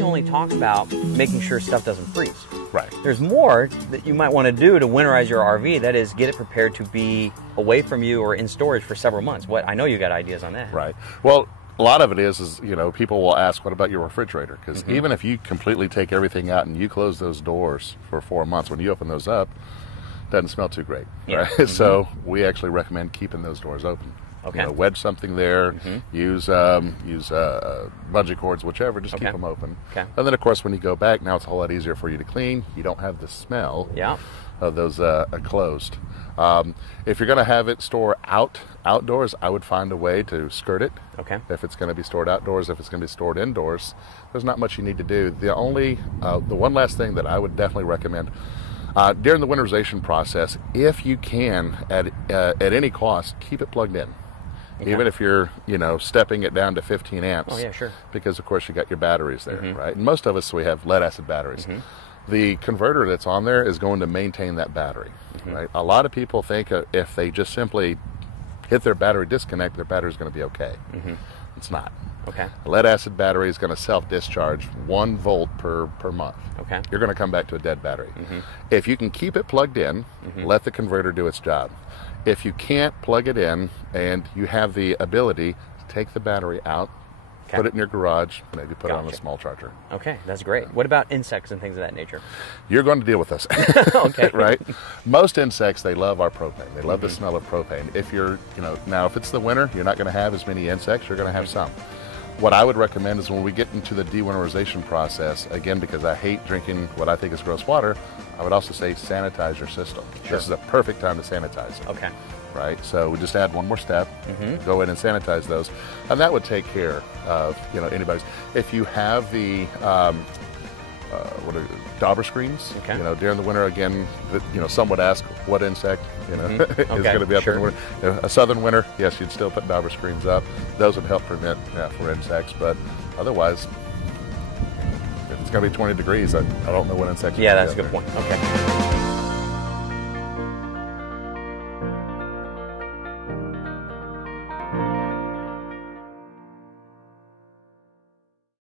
really only talks about making sure stuff doesn't freeze. Right. There's more that you might want to do to winterize your RV. That is, get it prepared to be away from you or in storage for several months. I know you got ideas on that. Right. Well, a lot of it is you know, people will ask, what about your refrigerator? Because even if you completely take everything out and you close those doors for 4 months, when you open those up, it doesn't smell too great. Yeah. Right? So we actually recommend keeping those doors open. Okay. You know, wedge something there, use bungee cords, whichever, just keep them open. Okay. And then, of course, when you go back, now it's a whole lot easier for you to clean. You don't have the smell of those closed. If you're going to have it store outdoors, I would find a way to skirt it. Okay. If it's going to be stored outdoors, if it's going to be stored indoors, there's not much you need to do. The one last thing that I would definitely recommend, during the winterization process, if you can, at any cost, keep it plugged in. Okay. Even if you're, you know, stepping it down to 15 amps. Oh, yeah, sure. Because, of course, you got your batteries there, right? And most of us, we have lead-acid batteries. The converter that's on there is going to maintain that battery, right? A lot of people think if they just simply hit their battery disconnect, their battery's going to be okay. It's not. Okay. A lead-acid battery is going to self-discharge 1 volt per month. Okay. You're going to come back to a dead battery. If you can keep it plugged in, let the converter do its job. If you can't plug it in and you have the ability to take the battery out, put it in your garage, maybe put it on a small charger. Okay, that's great. What about insects and things of that nature? You're going to deal with this. Okay. Right? Most insects, they love our propane. They love the smell of propane. If you're, you know, now if it's the winter, you're not going to have as many insects. You're going to have some. What I would recommend is when we get into the de-winterization process, again, because I hate drinking what I think is gross water, I would also say sanitize your system. Sure. This is a perfect time to sanitize it. Okay. Right? So we just add one more step, go in and sanitize those, and that would take care of, you know, anybody's. If you have the dauber screens, you know, during the winter, again, you know, some would ask what insect, you know, is going to be up in the winter. You know, a southern winter, yes, you'd still put dauber screens up. Those would help prevent for insects, but otherwise, if it's going to be 20 degrees, I don't know what insects. Yeah, that's a good point. Okay.